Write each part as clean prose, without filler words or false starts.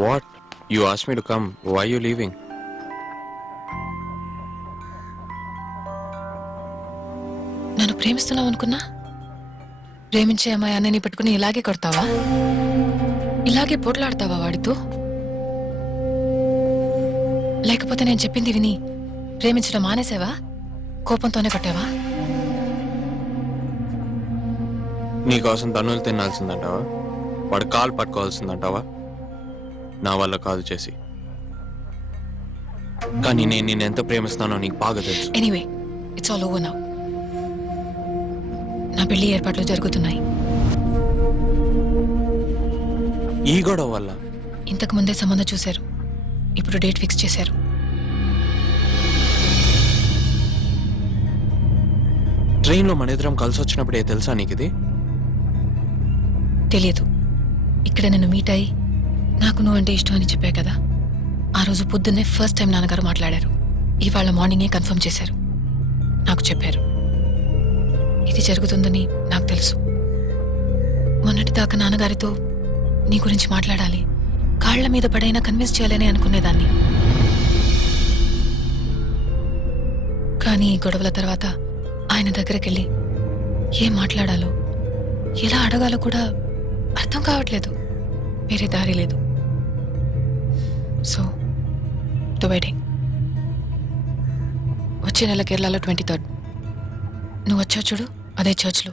What? You asked me to come. Why are you leaving? నన్ను ప్రేమిస్తున్నావు అనుకున్నా? ప్రేమించే అమ్మాయి అన్నని పట్టుకుని ఇలాగే కొడతావా? ఇలాగే పోట్లాడతావా వాడితో? లేకపోతే నేను చెప్పింది విని ప్రేమించడం మానేసావా? కోపంతోనే కొట్టావా? నీకోసం తన్నులు తినాల్సిందంటావా? వాడు కాలు పట్టుకోవాల్సిందంటావా? నా వల్ల కాదు చేసి. కానీ నేను నిన్ను ఎంత ప్రేమిస్తానో నీకు బాగా తెలుసు. Anyway, it's all over now. నా పెళ్లి ఏర్పాట్లు జరుగుతున్నాయి. ఈ గొడవ వల్ల ఇంతకు ముందే సంబంధం చూశారు. ఇప్పుడు డేట్ ఫిక్స్ చేశారు. ట్రైన్లో మన ఇద్దరం కలిసి వచ్చినప్పుడే తెలుసా నీకు ఇది? తెలియదు. ఇక్కడ నన్ను మీట్ అయ్యి నాకు నువ్వు అంటే ఇష్టం అని చెప్పా కదా, ఆ రోజు పొద్దున్నే ఫస్ట్ టైం నాన్నగారు మాట్లాడారు. ఇవాళ మార్నింగే కన్ఫర్మ్ చేశారు. నాకు చెప్పారు ఇది జరుగుతుందని. నాకు తెలుసు. మొన్నటిదాకా నాన్నగారితో నీ గురించి మాట్లాడాలి, కాళ్ల మీద పడైనా కన్విన్స్ చేయాలని అనుకునేదాన్ని. కానీ ఈ గొడవల తర్వాత ఆయన దగ్గరకెళ్ళి ఏం మాట్లాడాలో, ఎలా అడగాలో కూడా అర్థం కావట్లేదు. వేరే దారి లేదు. సో ద వెడ్డింగ్ వచ్చే నెల కేరళలో 23rd. నువ్వు వచ్చావు చూడు, అదే చర్చ్లో.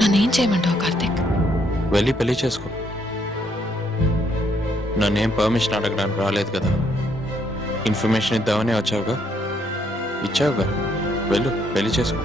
నన్నేం చేయమంటావు కార్తిక్? వెళ్ళి పెళ్లి చేసుకో. నన్నేం పర్మిషన్ అడగడానికి రాలేదు కదా. ఇన్ఫర్మేషన్ ఇద్దామని వచ్చావుగా, ఇచ్చావుగా. వెళ్ళు పెళ్లి చేసుకో.